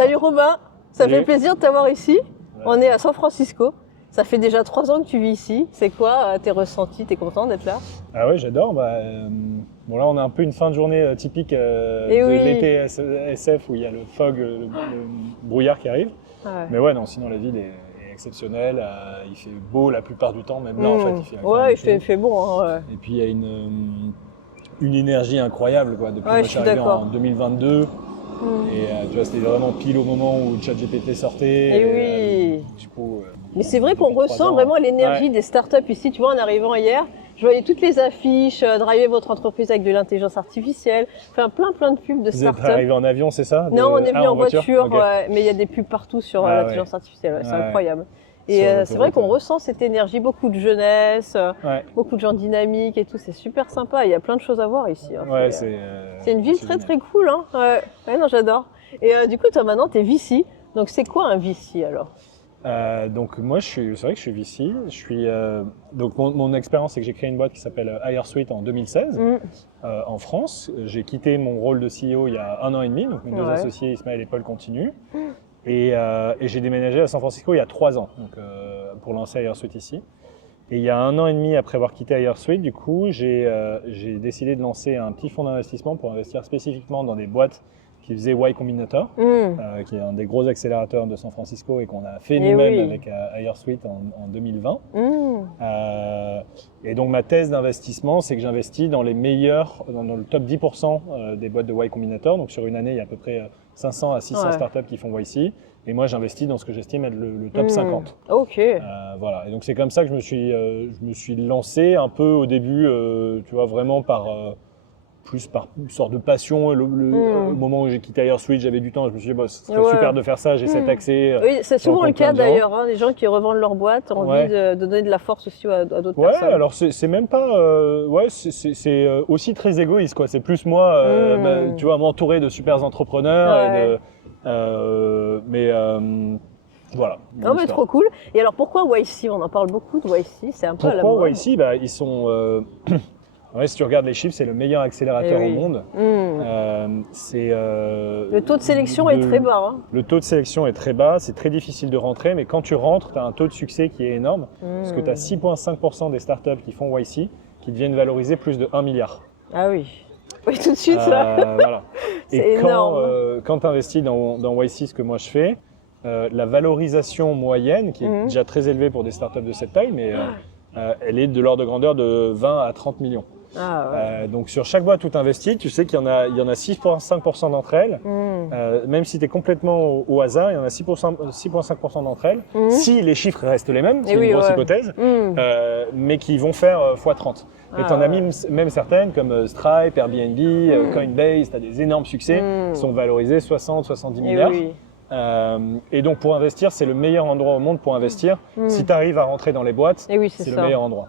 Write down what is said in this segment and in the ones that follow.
Salut Robin, ça Salut. fait plaisir de t'avoir ici. On est à San Francisco. Ça fait déjà 3 ans que tu vis ici. C'est quoi tes ressentis? T'es content d'être là? Ah ouais, j'adore. Bon là, on a un peu une fin de journée typique Eh de oui. l'été SF où il y a le fog, le brouillard qui arrive. Ouais. Mais ouais, non, sinon la ville est exceptionnelle. Il fait beau la plupart du temps, même là en fait, il fait quand même Ouais, il chaud. fait bon. Hein, Et puis il y a une énergie incroyable quoi. Depuis Ouais, que je je suis suis arrivé d'accord. en 2022. Et tu vois, c'était vraiment pile au moment où ChatGPT sortait. Eh oui. Du coup, Mais c'est vrai qu'on depuis 3 ressent ans. vraiment l'énergie Ouais. des startups ici. Tu vois, en arrivant hier, je voyais toutes les affiches, driver votre entreprise avec de l'intelligence artificielle, enfin plein de pubs de Vous êtes startups. arrivé en avion, c'est ça? Non, on est venu en voiture, Ok. ouais, mais il y a des pubs partout sur Ah l'intelligence artificielle, ouais, c'est Ouais. incroyable. Et Sur c'est vrai l'autoroute, qu'on ouais. ressent cette énergie, beaucoup de jeunesse, Ouais. beaucoup de gens dynamiques et tout, c'est super sympa, il y a plein de choses à voir ici. Hein. Ouais, C'est une ville très génial. très cool, hein. Ouais, non, j'adore. Et du coup, toi maintenant, t'es VC, donc c'est quoi un VC alors? Donc moi, c'est vrai que je suis VC. Donc mon expérience, c'est que j'ai créé une boîte qui s'appelle HireSuite en 2016 en France. J'ai quitté mon rôle de CEO il y a 1 an et demi. Donc mes 2 Ouais. associés, Ismaël et Paul, continuent. Et j'ai déménagé à San Francisco il y a 3 ans donc, pour lancer HireSuite ici. Et il y a 1 an et demi après avoir quitté HireSuite, du coup, j'ai décidé de lancer un petit fonds d'investissement pour investir spécifiquement dans des boîtes qui faisaient Y Combinator, qui est un des gros accélérateurs de San Francisco et qu'on a fait Eh nous-mêmes oui. avec HireSuite en 2020. Mmh. Et donc ma thèse d'investissement, c'est que j'investis dans les meilleurs, dans le top 10% des boîtes de Y Combinator. Donc sur une année, il y a à peu près 500 à 600 Ouais. startups qui font YC. Et moi, j'investis dans ce que j'estime être le top 50. Ok. Voilà. Et donc c'est comme ça que je me suis lancé un peu au début, tu vois, vraiment plus par une sorte de passion. Au moment où j'ai quitté HireSuite, j'avais du temps. Je me suis dit, bah, ce serait Ouais. super de faire ça. J'ai cet accès. Oui, c'est souvent le rencontre cas plein de gens. d'ailleurs, hein, les gens qui revendent leur boîte ont Ouais. envie de donner de la force aussi à d'autres Ouais, personnes. alors c'est même pas, ouais, c'est aussi très égoïste quoi. C'est plus moi, tu vois, m'entourer de super entrepreneurs Ouais. voilà. Non mais trop cool. Et alors pourquoi YC? On en parle beaucoup de YC, c'est un peu à la Pourquoi mode. YC? Ils sont, ouais, si tu regardes les chiffres, c'est le meilleur accélérateur Eh oui. au monde. Le taux de sélection est très bas. Hein. Le taux de sélection est très bas, c'est très difficile de rentrer, mais quand tu rentres, tu as un taux de succès qui est énorme, parce que tu as 6,5% des startups qui font YC qui deviennent valoriser plus de 1 milliard. Ah oui. Oui, tout de suite là. Voilà. C'est Et énorme. quand tu investis dans YC, ce que moi je fais, la valorisation moyenne, qui est déjà très élevée pour des startups de cette taille, mais elle est de l'ordre de grandeur de 20 à 30 millions. Ah ouais. Donc sur chaque boîte où tu investis, tu sais qu'il y en a 6,5% d'entre elles, même si tu es complètement au hasard, il y en a 6,5% d'entre elles, si les chiffres restent les mêmes, c'est Et une oui, grosse ouais. hypothèse, mais qui vont faire x30. Et tu en as même certaines comme Stripe, Airbnb, Coinbase, tu as des énormes succès qui sont valorisés 60-70 Et milliards. oui. Et donc pour investir, c'est le meilleur endroit au monde pour investir. Si tu arrives à rentrer dans les boîtes, Et oui, c'est c'est le ça. meilleur endroit.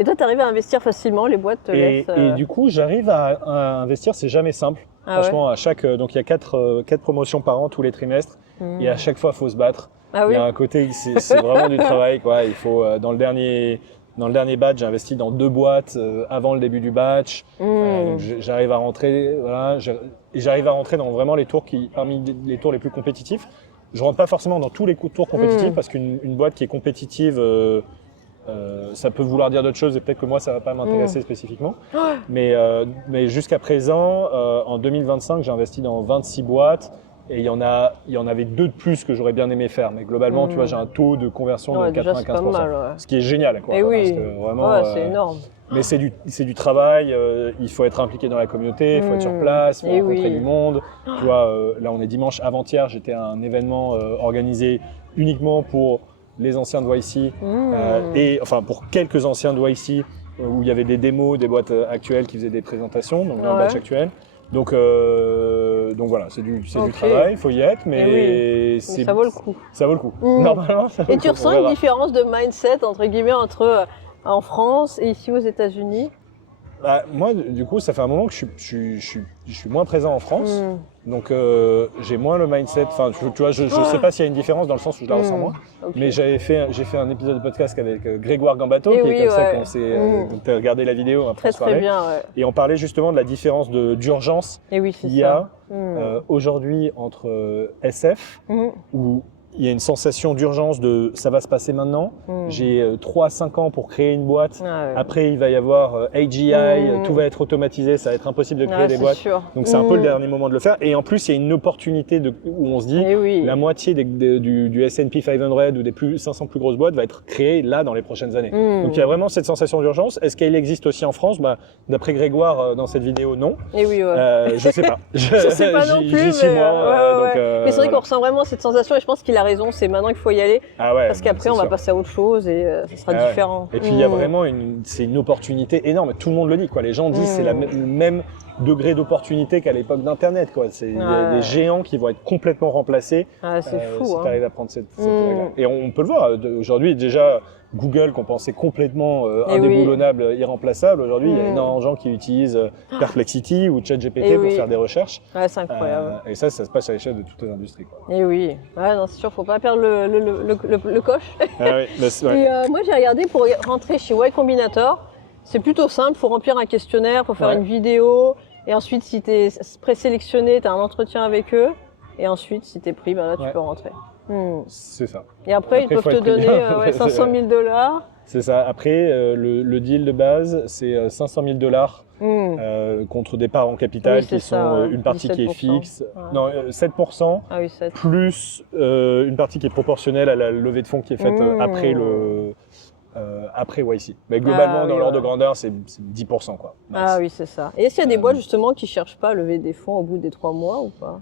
Et toi, tu arrives à investir facilement, les boîtes te laissent. Et du coup, j'arrive à investir, c'est jamais simple. Ah ouais. Franchement, donc il y a 4 promotions par an tous les trimestres, et à chaque fois, il faut se battre. Ah Il oui. y a un côté, c'est vraiment du travail, quoi. Il faut, dans le dernier batch, j'ai investi dans 2 boîtes avant le début du batch. Donc j'arrive à rentrer, voilà, et j'arrive à rentrer dans vraiment les tours parmi les tours les plus compétitifs. Je rentre pas forcément dans tous les tours compétitifs parce qu'une boîte qui est compétitive, ça peut vouloir dire d'autres choses et peut-être que moi ça va pas m'intéresser spécifiquement. Mais jusqu'à présent, en 2025, j'ai investi dans 26 boîtes et il y en avait 2 de plus que j'aurais bien aimé faire. Mais globalement, tu vois, j'ai un taux de conversion Ouais, de déjà, c'est 95%. pas mal, ouais. Ce qui est génial, quoi. Et Parce oui. que vraiment, Ouais, c'est énorme. mais c'est du travail, il faut être impliqué dans la communauté, il faut être sur place, il faut Et rencontrer oui. du monde. Tu vois, là on est dimanche, avant-hier, j'étais à un événement organisé uniquement pour les anciens de YC, et enfin pour quelques anciens de YC, où il y avait des démos, des boîtes actuelles qui faisaient des présentations, donc dans le batch actuel. Donc voilà, c'est du travail, il faut y être, mais ça vaut le coup. Ça vaut le coup. Normalement, ça vaut Et le tu coup, ressens on une verra. différence de mindset, entre guillemets, entre en France et ici aux États-Unis? Bah, moi, du coup, ça fait un moment que je suis moins présent en France. Donc, j'ai moins le mindset. Enfin, tu vois, je sais pas s'il y a une différence dans le sens où je la ressens moins. Ok. Mais j'ai fait un épisode de podcast avec Grégoire Gambato, Et qui oui, est comme ça ouais. qu'on s'est. Donc, t'as regardé la vidéo après Très soirée. très bien, ouais. Et on parlait justement de la différence d'urgence Et oui, c'est qu'il y a ça. aujourd'hui entre SF, où il y a une sensation d'urgence de ça va se passer maintenant. J'ai 3 à 5 ans pour créer une boîte. Ah ouais. Après, il va y avoir AGI, tout va être automatisé, ça va être impossible de créer des boîtes. Sûr. Donc c'est un peu le dernier moment de le faire. Et en plus, il y a une opportunité où on se dit Et oui. la moitié du S&P 500 ou des 500 plus grosses boîtes va être créée là dans les prochaines années. Donc il y a vraiment cette sensation d'urgence. Est-ce qu'elle existe aussi en France? D'après Grégoire dans cette vidéo, non. Et oui, ouais. Je sais pas. Je sais pas non plus, J'y suis mais, moins. Donc, mais c'est vrai qu'on ressent vraiment cette sensation et je pense qu'il a raison, c'est maintenant qu'il faut y aller Ah ouais, parce qu'après on va passer à autre chose et ça sera différent. Et puis il y a vraiment c'est une opportunité énorme, tout le monde le dit, quoi. Les gens disent c'est le même degré d'opportunité qu'à l'époque d'Internet, quoi. Il y a des géants qui vont être complètement remplacés c'est fou, si tu arrives à prendre cette vague-là. Et on peut le voir, aujourd'hui déjà, Google, qu'on pensait complètement indéboulonnable, irremplaçable, aujourd'hui il y a énormément de gens qui utilisent Perplexity ou ChatGPT pour faire des recherches. C'est incroyable. Et ça se passe à l'échelle de toutes les industries, quoi. Et oui, non, c'est sûr, faut pas perdre le coche. Et moi j'ai regardé pour rentrer chez Y Combinator, c'est plutôt simple, faut remplir un questionnaire, faut faire une vidéo, et ensuite si tu es présélectionné, tu as un entretien avec eux, et ensuite si tu es pris, là tu peux rentrer. C'est ça. Et après ils peuvent te donner 500 000 $. C'est ça. Après, le deal de base, c'est 500 000 $ contre des parts en capital qui sont une partie qui est fixe. Non, 7%, plus une partie qui est proportionnelle à la levée de fonds qui est faite après YC. Mais globalement, dans l'ordre de grandeur, c'est 10%, quoi. Max. Ah oui, c'est ça. Et est-ce qu'il y a des boîtes justement qui cherchent pas à lever des fonds au bout des 3 mois ou pas?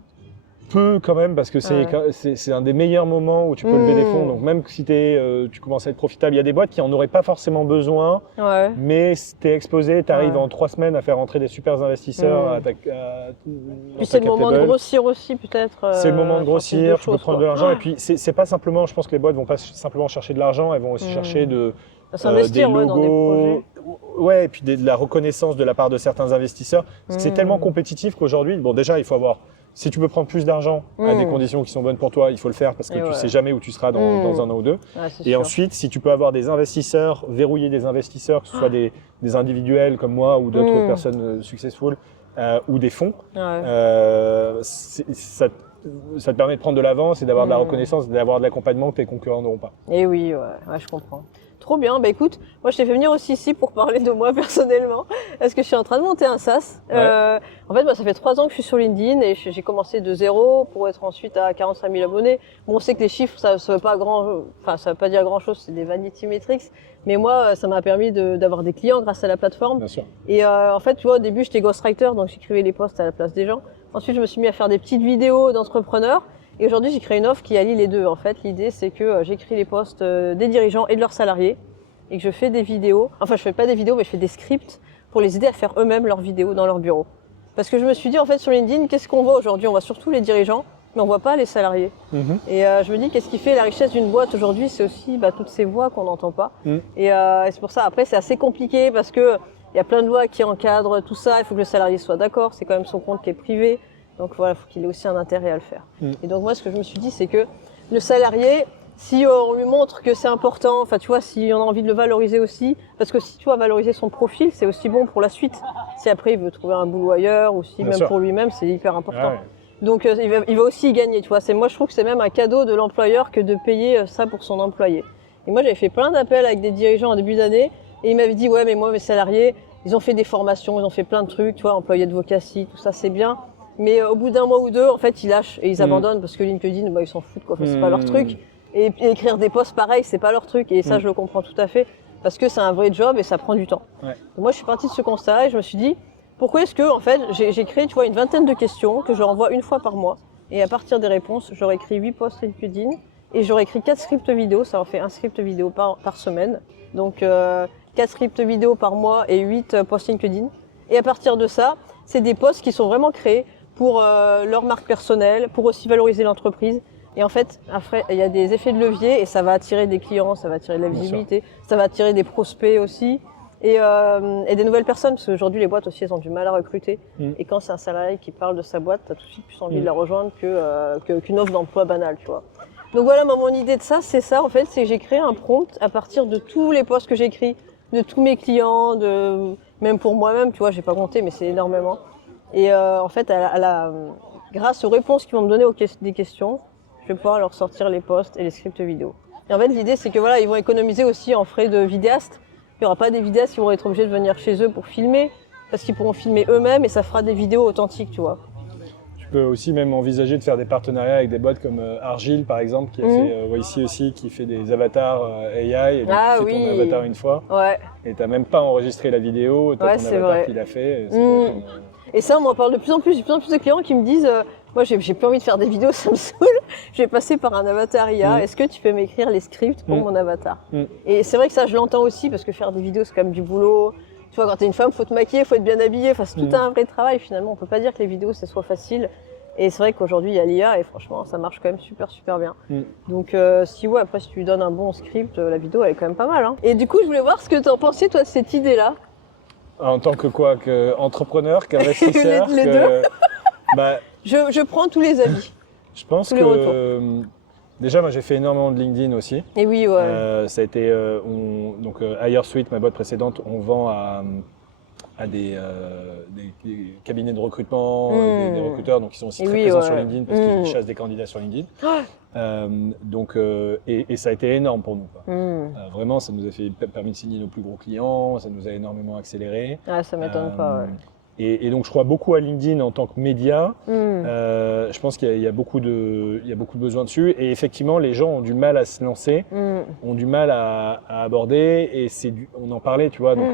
Peu quand même, parce que c'est un des meilleurs moments où tu peux lever des fonds. Donc même si tu commences à être profitable, il y a des boîtes qui en auraient pas forcément besoin, mais si tu es exposé, tu arrives en 3 semaines à faire entrer des super investisseurs. Puis c'est le moment de grossir aussi peut-être. C'est le moment de grossir, tu peux prendre de l'argent. Et puis c'est pas simplement, je pense que les boîtes vont pas simplement chercher de l'argent, elles vont aussi chercher s'investir des logos, dans des projets. Ouais, et puis de la reconnaissance de la part de certains investisseurs. Parce que c'est tellement compétitif qu'aujourd'hui, bon déjà il faut avoir... Si tu peux prendre plus d'argent à des conditions qui sont bonnes pour toi, il faut le faire parce que tu sais jamais où tu seras dans 1 an ou 2. Et ensuite, si tu peux avoir des investisseurs, verrouiller des investisseurs, que ce soit des individuels comme moi ou d'autres personnes successful ou des fonds, ça te permet de prendre de l'avance et d'avoir de la reconnaissance, d'avoir de l'accompagnement que tes concurrents n'auront pas. Et oui, je comprends. Trop bien, écoute, moi je t'ai fait venir aussi ici pour parler de moi personnellement, parce que je suis en train de monter un SaaS. En fait, ça fait 3 ans que je suis sur LinkedIn et j'ai commencé de 0 pour être ensuite à 45 000 abonnés. Bon, on sait que les chiffres, ça veut pas dire grand chose, c'est des vanity metrics, mais moi, ça m'a permis d'avoir des clients grâce à la plateforme. Bien sûr. Et en fait, tu vois, au début, j'étais ghostwriter, donc j'écrivais les posts à la place des gens. Ensuite, je me suis mis à faire des petites vidéos d'entrepreneurs. Et aujourd'hui, j'ai créé une offre qui allie les deux. En fait, l'idée, c'est que j'écris les posts des dirigeants et de leurs salariés et que je fais des vidéos. Enfin, je fais pas des vidéos, mais je fais des scripts pour les aider à faire eux-mêmes leurs vidéos dans leur bureau. Parce que je me suis dit, en fait, sur LinkedIn, qu'est-ce qu'on voit aujourd'hui? On voit surtout les dirigeants, mais on voit pas les salariés. Et je me dis, qu'est-ce qui fait la richesse d'une boîte aujourd'hui? C'est aussi toutes ces voix qu'on n'entend pas. Et c'est pour ça, après, c'est assez compliqué parce que il y a plein de lois qui encadrent tout ça. Il faut que le salarié soit d'accord. C'est quand même son compte qui est privé. Donc voilà, il faut qu'il ait aussi un intérêt à le faire. Et donc moi, ce que je me suis dit, c'est que le salarié, si on lui montre que c'est important, enfin tu vois, si on a envie de le valoriser aussi, parce que si tu vas valoriser son profil, c'est aussi bon pour la suite. Si après il veut trouver un boulot ailleurs, ou si pour lui-même, c'est hyper important. Donc il va aussi y gagner, tu vois. Moi, je trouve que c'est même un cadeau de l'employeur que de payer ça pour son employé. Et moi, j'avais fait plein d'appels avec des dirigeants en début d'année, et ils m'avaient dit, ouais, mais moi, mes salariés, ils ont fait des formations, ils ont fait plein de trucs, tu vois, employé advocacy, tout ça, c'est bien. Mais au bout d'1 mois ou 2, en fait, ils lâchent et ils abandonnent parce que LinkedIn, ils s'en foutent, quoi. Enfin, c'est pas leur truc. Et écrire des posts pareil, c'est pas leur truc. Et ça, je le comprends tout à fait parce que c'est un vrai job et ça prend du temps. Donc moi, je suis partie de ce constat et je me suis dit, pourquoi est-ce que, en fait, j'ai créé, tu vois, une vingtaine de questions que je renvoie 1 fois par mois. Et à partir des réponses, j'aurais écrit 8 posts LinkedIn et j'aurais écrit 4 scripts vidéo. Ça en fait un script vidéo par semaine. Donc 4 scripts vidéo par mois et 8 posts LinkedIn. Et à partir de ça, c'est des posts qui sont vraiment créés pour leur marque personnelle, pour aussi valoriser l'entreprise. Et en fait, après, il y a des effets de levier et ça va attirer des clients, ça va attirer de la visibilité, ça va attirer des prospects aussi. et des nouvelles personnes, parce qu'aujourd'hui les boîtes aussi elles ont du mal à recruter. Et quand c'est un salarié qui parle de sa boîte, t'as tout de suite plus envie de la rejoindre qu'une offre d'emploi banale, tu vois. Donc voilà, moi, mon idée de ça, c'est ça en fait, c'est que j'ai créé un prompt à partir de tous les posts que j'écris, de tous mes clients, même pour moi-même, tu vois, j'ai pas compté, mais c'est énormément. Et en fait, grâce aux réponses qu'ils vont me donner des questions, je vais pouvoir leur sortir les posts et les scripts vidéo. Et en fait, l'idée, c'est que voilà, ils vont économiser aussi en frais de vidéastes. Il n'y aura pas des vidéastes qui vont être obligés de venir chez eux pour filmer, parce qu'ils pourront filmer eux-mêmes et ça fera des vidéos authentiques, tu vois. Tu peux aussi même envisager de faire des partenariats avec des boîtes comme Argile, par exemple, qui a fait Voici aussi, qui fait des avatars AI, et donc tu fais ton avatar une fois, et tu n'as même pas enregistré la vidéo, tu as ton avatar qui l'a fait. Et ça, on m'en parle de plus en plus. J'ai de plus en plus de clients qui me disent moi, j'ai plus envie de faire des vidéos, ça me saoule. Je vais passer par un avatar IA. Est-ce que tu peux m'écrire les scripts pour mon avatar Et c'est vrai que ça, je l'entends aussi, parce que faire des vidéos, c'est quand même du boulot. Tu vois, quand t'es une femme, faut te maquiller, faut être bien habillée. Enfin, c'est tout un vrai travail, finalement. On peut pas dire que les vidéos, ça soit facile. Et c'est vrai qu'aujourd'hui, il y a l'IA et franchement, ça marche quand même super bien. Donc, si tu lui donnes un bon script, la vidéo, elle est quand même pas mal. Hein. Et du coup, je voulais voir ce que t'en pensais, toi, de cette idée-là. En tant que quoi, qu'entrepreneur, qu'investisseur les deux. Bah, je prends tous les avis. Je pense que déjà, moi j'ai fait énormément de LinkedIn aussi. Et oui, ça a été HireSuite, ma boîte précédente, on vend à des cabinets de recrutement, des recruteurs, donc ils sont aussi très présents sur LinkedIn parce qu'ils chassent des candidats sur LinkedIn. Et ça a été énorme pour nous. Vraiment, ça nous a permis de signer nos plus gros clients, ça nous a énormément accéléré. Ah, ça m'étonne pas. Et donc je crois beaucoup à LinkedIn en tant que média. Je pense qu'il y a beaucoup de besoins dessus. Et effectivement, les gens ont du mal à se lancer, ont du mal à aborder. Et on en parlait, tu vois. Donc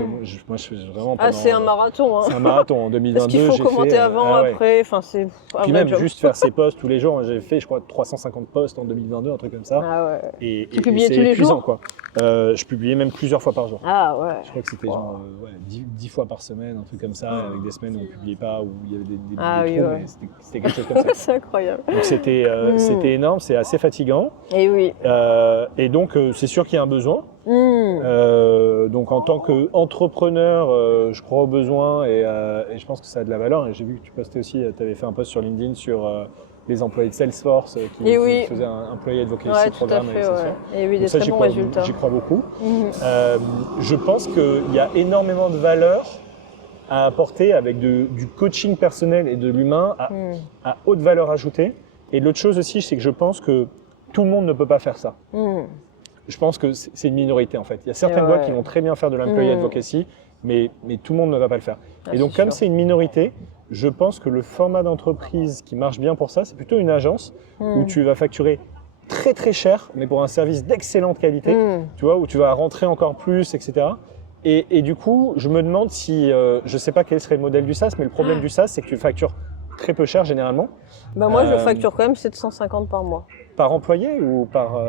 moi, je fais vraiment. C'est un marathon. Hein. C'est un marathon en 2022. Parce qu'il faut commenter avant, après. Enfin, c'est. Puis même juste faire ses posts tous les jours. J'ai fait, je crois, 350 posts en 2022, un truc comme ça. Ah ouais. Et tu publiais tous les épuisant, jours, quoi. Je publiais même plusieurs fois par jour. Ah ouais. Je crois que c'était genre 10 fois par semaine, un truc comme ça, avec des semaines où on ne publiait pas, où il y avait des trous, mais c'était quelque chose comme ça. C'est incroyable. Donc c'était énorme, c'est assez fatigant. Et oui. Et donc c'est sûr qu'il y a un besoin. Donc en tant qu'entrepreneur, je crois au besoin et je pense que ça a de la valeur. Et j'ai vu que tu postais aussi, tu avais fait un post sur LinkedIn sur les employés de Salesforce qui faisaient un employé advocacy programme avec Salesforce. Et oui, des très bons résultats. J'y crois beaucoup. Je pense qu'il y a énormément de valeur à apporter avec du coaching personnel et de l'humain à haute valeur ajoutée. Et l'autre chose aussi, c'est que je pense que tout le monde ne peut pas faire ça. Je pense que c'est une minorité en fait. Il y a certaines boîtes qui vont très bien faire de l'employee advocacy, mais tout le monde ne va pas le faire. Et donc comme c'est une minorité, je pense que le format d'entreprise qui marche bien pour ça, c'est plutôt une agence où tu vas facturer très très cher, mais pour un service d'excellente qualité, tu vois, où tu vas rentrer encore plus, etc. Et du coup, je me demande si, je ne sais pas quel serait le modèle du SaaS, mais le problème du SaaS, c'est que tu factures très peu cher généralement. Moi, je facture quand même 750 par mois. Par employé ou par…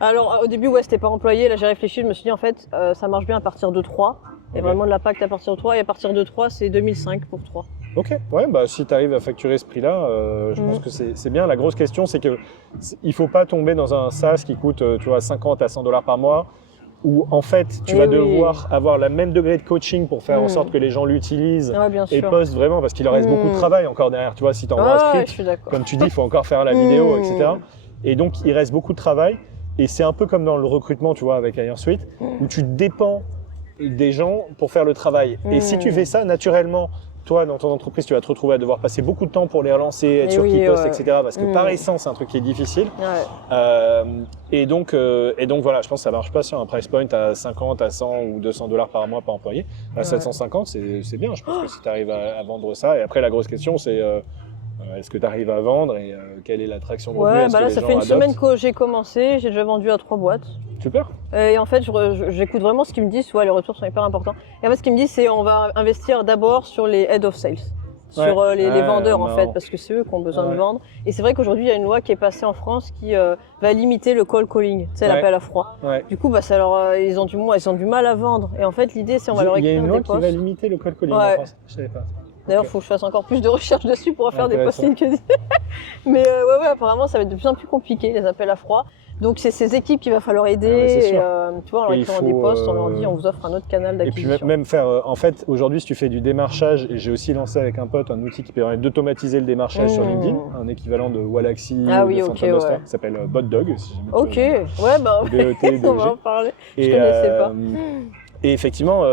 Alors, au début, c'était par employé. Là, j'ai réfléchi, je me suis dit, en fait, ça marche bien à partir de 3. Il y a vraiment de l'impact à partir de 3. Et à partir de 3, c'est 2005 pour 3. Ok, ouais, si tu arrives à facturer ce prix-là, je pense que c'est bien. La grosse question, c'est qu'il ne faut pas tomber dans un SaaS qui coûte 50 à 100 $ par mois, où en fait, tu vas devoir avoir le même degré de coaching pour faire en sorte que les gens l'utilisent et postent vraiment, parce qu'il leur reste beaucoup de travail encore derrière. Tu vois, si tu envoies un script, comme tu dis, il faut encore faire la vidéo, etc. Et donc, il reste beaucoup de travail. Et c'est un peu comme dans le recrutement, tu vois, avec HireSuite, où tu dépends des gens pour faire le travail. Et si tu fais ça naturellement, toi, dans ton entreprise, tu vas te retrouver à devoir passer beaucoup de temps pour les relancer, être sûr qu'ils postent, etc. Parce que par essence, c'est un truc qui est difficile. Et donc voilà, je pense que ça marche pas sur un price point à 50, à 100 ou 200 $ par mois par employé. À 750, c'est bien. Je pense que si tu arrives à vendre ça. Et après, la grosse question, c'est est-ce que tu arrives à vendre et quelle est l'attraction de revenu? Là, ça fait une semaine que j'ai commencé. J'ai déjà vendu à 3 boîtes. Super. Et en fait, j'écoute vraiment ce qu'ils me disent. Les retours sont hyper importants. Et en fait, ce qu'ils me disent, c'est on va investir d'abord sur les head of sales, sur les vendeurs en fait, parce que c'est eux qui ont besoin de vendre. Et c'est vrai qu'aujourd'hui, il y a une loi qui est passée en France qui va limiter le call calling, tu sais, l'appel à froid. Du coup, ils ont du mal à vendre. Et en fait, l'idée, c'est on va leur écrire des posts. Il y a une loi qui va limiter le call calling en France. Je savais pas. D'ailleurs, il Ok. faut que je fasse encore plus de recherches dessus pour faire des posts Intéressant. LinkedIn. Mais ouais, apparemment, ça va être de plus en plus compliqué, les appels à froid. Donc, c'est ces équipes qu'il va falloir aider. Ah ouais, c'est et, sûr. tu vois, en leur Et il écrivant des faut, posts, on leur dit on vous offre un autre canal Et puis d'acquisition. même faire, en fait, aujourd'hui, si tu fais du démarchage, et j'ai aussi lancé avec un pote un outil qui permet d'automatiser le démarchage sur LinkedIn, un équivalent de Wallaxy Ah ou oui, de ok, Phantom Buster, ouais. qui s'appelle BotDog, si jamais Ok, tu veux. ouais, bah ouais, BET, on va en parler. Je Et, connaissais pas. et effectivement,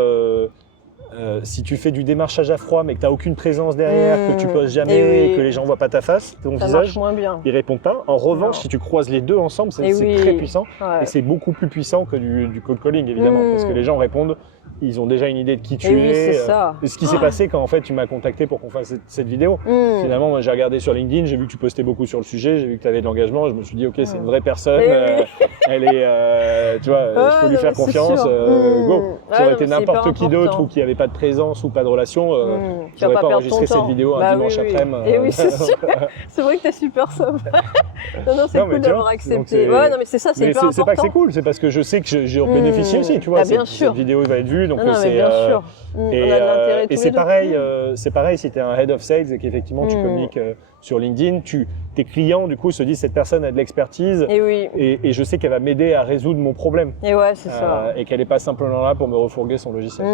si tu fais du démarchage à froid, mais que tu n'as aucune présence derrière, que tu postes jamais, Et oui. que les gens voient pas ta face, ton Ça marche visage, moins bien. ils répondent pas. En revanche, Non. si tu croises les deux ensemble, c'est Et oui. très puissant. Ouais. Et c'est beaucoup plus puissant que du cold calling, évidemment, parce que les gens répondent, ils ont déjà une idée de qui tu Et oui, es. c'est ça. Et ce qui s'est passé quand en fait tu m'as contacté pour qu'on fasse cette vidéo. Finalement, moi j'ai regardé sur LinkedIn, j'ai vu que tu postais beaucoup sur le sujet, j'ai vu que tu avais de l'engagement, je me suis dit ok, c'est une vraie personne, Et oui. elle est, tu vois, je peux lui non, faire mais c'est confiance, sûr. go. Ouais, Ça aurait non, été mais c'est hyper n'importe qui d'autre important. ou qui avait pas de présence ou pas de relation, Tu j'aurais vas pas perdre enregistré ton cette temps. vidéo un Bah dimanche oui, oui. après-midi. Et oui, c'est sûr. C'est vrai que t'es super sobre. Non, c'est Non, mais cool tu d'avoir vois, accepté. donc c'est- Ouais, non, mais c'est ça, c'est Mais hyper c'est important. pas que c'est cool, c'est parce que je sais que j'en bénéficie aussi, tu vois. Bah, bien cette sûr. vidéo va être vue, donc Non, mais c'est bien sûr. On a de l'intérêt tous et les c'est deux. pareil si tu es un head of sales et qu'effectivement tu communiques sur LinkedIn, tes clients du coup se disent cette personne a de l'expertise Et oui. et je sais qu'elle va m'aider à résoudre mon problème Et ouais, c'est ça. et qu'elle n'est pas simplement là pour me refourguer son logiciel.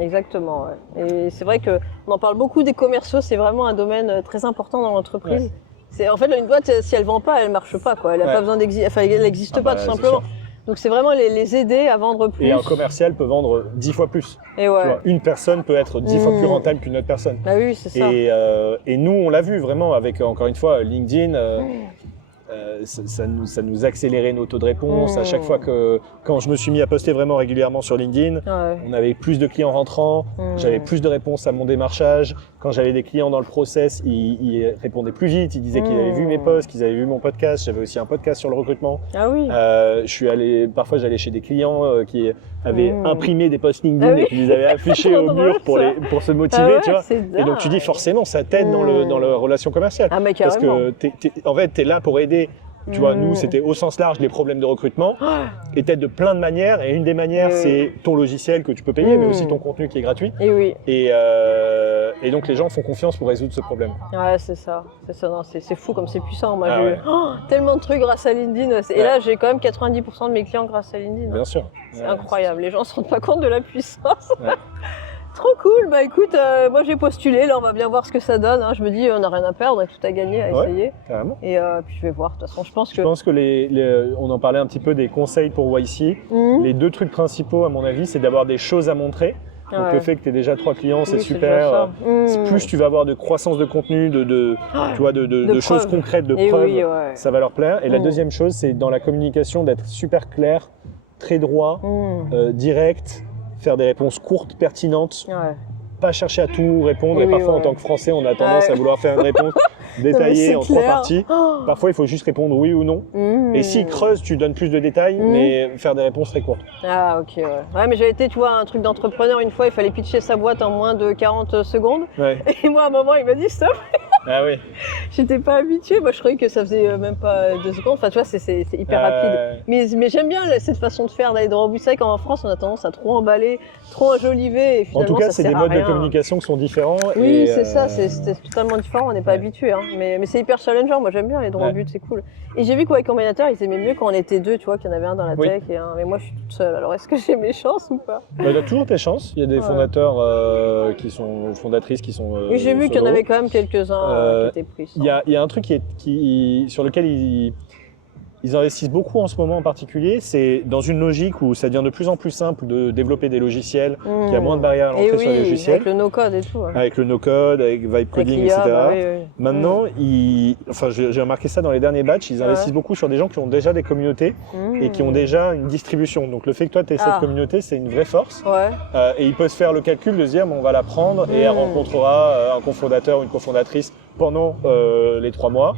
Exactement, ouais. Et c'est vrai qu'on en parle beaucoup des commerciaux, c'est vraiment un domaine très important dans l'entreprise. Ouais. C'est en fait une boîte, si elle vend pas, elle marche pas, quoi. Elle a Ouais. pas besoin d'exister, enfin elle n'existe Ah pas bah, tout c'est simplement. sûr. Donc c'est vraiment les aider à vendre plus. Et un commercial peut vendre 10 fois plus. Et Tu ouais. vois, une personne peut être 10 fois plus rentable qu'une autre personne. Bah oui, c'est ça. Et nous, on l'a vu vraiment avec, encore une fois, LinkedIn. Ça nous accélérait nos taux de réponse. À chaque fois quand je me suis mis à poster vraiment régulièrement sur LinkedIn, Ouais. on avait plus de clients rentrants, j'avais plus de réponses à mon démarchage. Quand j'avais des clients dans le process, ils répondaient plus vite, ils disaient qu'ils avaient vu mes posts, qu'ils avaient vu mon podcast. J'avais aussi un podcast sur le recrutement. Ah oui. Parfois j'allais chez des clients qui avaient imprimé des posts LinkedIn Ah oui. et qui les avaient affichés C'est au trop mur drôle, pour se motiver, Ah ouais, tu vois. c'est Et donc tu dis dingue. forcément ça t'aide dans la relation commerciale. Ah mais Parce carrément. que en fait, tu es là pour aider. Tu vois, nous, c'était au sens large les problèmes de recrutement et t'aides de plein de manières. Et une des manières, c'est ton logiciel que tu peux payer, mais aussi ton contenu qui est gratuit. Et oui. Et donc, les gens font confiance pour résoudre ce problème. Ouais, c'est ça. Non, c'est fou comme c'est puissant. Moi, Ah j'ai ouais. eu tellement de trucs grâce à LinkedIn. Et là, j'ai quand même 90% de mes clients grâce à LinkedIn. Bien sûr. C'est incroyable. Les gens ne se rendent pas compte de la puissance. Ouais. Trop cool. Bah écoute, moi j'ai postulé. Là, on va bien voir ce que ça donne. Je me dis, on n'a rien à perdre et tout à gagner à Ouais. essayer. Carrément. Et puis je vais voir. De toute façon, je pense que. Je pense que on en parlait un petit peu des conseils pour YC. Les deux trucs principaux, à mon avis, c'est d'avoir des choses à montrer. Donc Ouais. le fait que tu aies déjà 3 clients, c'est Oui, c'est super. déjà ça. Plus tu vas avoir de croissance de contenu, tu vois, de choses preuves. concrètes, de Et preuves, oui, ouais. ça va leur plaire. Et la deuxième chose, c'est dans la communication d'être super clair, très droit, direct, faire des réponses courtes, pertinentes, Ouais. pas chercher à tout répondre. Et et oui, parfois, en ouais. tant que Français, on a tendance Ouais. à vouloir faire une réponse détaillée c'est en 3 clair. parties. Parfois, il faut juste répondre oui ou non. Et s'ils creusent, tu donnes plus de détails, mais faire des réponses très courtes. Ah ok, ouais. Ouais, mais j'avais été, tu vois, un truc d'entrepreneur une fois, il fallait pitcher sa boîte en moins de 40 secondes. Ouais. Et moi, à un moment, il m'a dit stop. Ah oui. J'étais pas habituée. Moi, je croyais que ça faisait même pas 2 secondes. Enfin, tu vois, c'est hyper rapide. Mais j'aime bien cette façon de faire, d'aller droit au but. C'est vrai qu'en France, on a tendance à trop emballer, trop enjoliver. Et En finalement, tout cas, ça c'est sert des à modes de rien. communication qui sont différents. Oui, et, c'est ça, c'est totalement différent, on n'est pas habitué. Mais c'est hyper challengeant, moi j'aime bien les droits au but, c'est cool. Et j'ai vu qu'avec Combinator, ils aimaient mieux quand on était deux, tu vois, qu'il y en avait un dans la Oui. tech et un. Mais moi je suis toute seule, alors est-ce que j'ai mes chances ou pas? Bah, tu as toujours tes chances. Il y a des fondateurs fondatrices qui sont. Oui, j'ai vu qu'il y en solo. avait quand même quelques-uns qui étaient pris. Il y a un truc sur lequel ils investissent beaucoup en ce moment en particulier, c'est dans une logique où ça devient de plus en plus simple de développer des logiciels, qu'il y a moins de barrières à Et l'entrée sur les oui, logiciels. avec le no-code et tout. Ouais. Avec le no-code, avec Vibe Coding, l'IA, etc. bah oui, oui. Maintenant, j'ai remarqué ça dans les derniers batchs, ils investissent beaucoup sur des gens qui ont déjà des communautés et qui ont déjà une distribution. Donc le fait que toi tu aies cette communauté, c'est une vraie force. Ouais. Et ils peuvent se faire le calcul de se dire, bon, on va la prendre et elle rencontrera un cofondateur ou une cofondatrice pendant les 3 mois.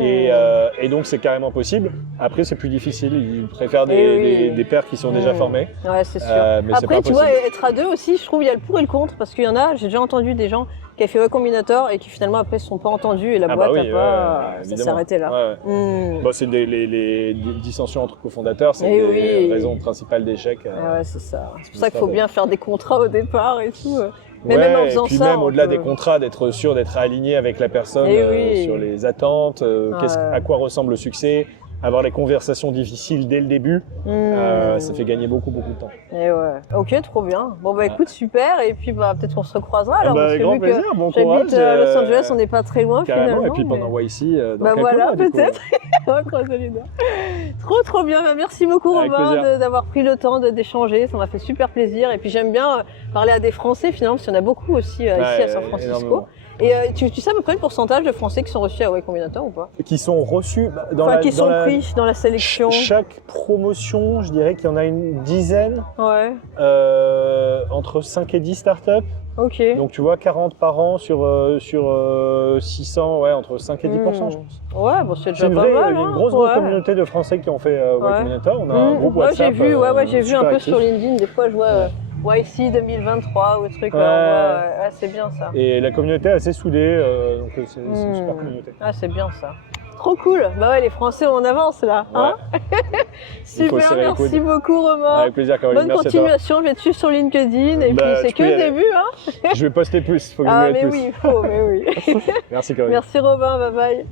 Et donc c'est carrément possible. Après, c'est plus difficile, ils préfèrent des pairs qui sont déjà formés. Ouais, c'est sûr. Mais c'est Après, pas tu vois, possible. être à deux aussi, je trouve il y a le pour et le contre, parce qu'il y en a, j'ai déjà entendu des gens qui a fait Y Combinator et qui finalement après se sont pas entendus et la Ah boîte bah a oui, pas. Ça évidemment. s'est arrêté là. Ouais, ouais. Hmm. Bon, c'est les dissensions entre cofondateurs, c'est Eh des oui. raisons principales d'échec. Ah ouais, c'est ça. C'est pour c'est ça qu'il faut bien faire des contrats au départ et tout. Mais Ouais, même en et faisant puis ça. même on au-delà peut- des contrats, d'être sûr d'être aligné avec la personne Eh oui. sur les attentes, Ouais. à quoi ressemble le succès, avoir les conversations difficiles dès le début, ça fait gagner beaucoup de temps. Et ouais. Ok, trop bien. Bon bah écoute, super. Et puis bah peut-être qu'on se recroisera alors. parce avec que grand vu que plaisir, bon courage. j'habite à Los Angeles, on n'est pas très loin Carrément, finalement. et puis pendant mais- YC, dans Bah quelques voilà, mois, du coup. peut-être. On va croiser les doigts. Trop bien. Bah, merci beaucoup Avec Robin plaisir. d'avoir pris le temps d'échanger. Ça m'a fait super plaisir. Et puis j'aime bien parler à des Français finalement, parce qu'il y en a beaucoup aussi ici à San Francisco. Énormément. Et tu sais à peu près le pourcentage de Français qui sont reçus à Y Combinator ou pas? Qui sont reçus dans Enfin, la, qui dans sont la- pris dans la sélection. Chaque promotion, je dirais qu'il y en a une dizaine, Ouais, entre 5 et 10 startups. ok. Donc tu vois, 40 par an sur 600, ouais, entre 5 et 10%, je pense. Ouais, bon, c'est C'est déjà une pas vraie, mal. une hein. grosse Ouais. communauté de Français qui ont fait Y Ouais. Combinator. On a un groupe Ouais, WhatsApp. j'ai vu, j'ai vu un super peu actif. sur LinkedIn. Des fois, je vois YC 2023 ou des trucs. Ouais. Ouais, c'est bien ça. Et la communauté est assez soudée, donc c'est une super communauté. Ah, c'est bien ça. Trop cool. Bah ouais, les Français, on avance là. Hein Il faut Super, serrer les merci coudes. beaucoup Romain. Avec plaisir, Caroline. Bonne Merci à toi. continuation, je vais te suivre sur LinkedIn et Bah, puis c'est tu que peux y le aller. début. Hein. Je vais poster plus, il faut que je Ah me mette mais plus. oui, il faut, mais oui. Merci Caroline. Merci Robin, bye bye.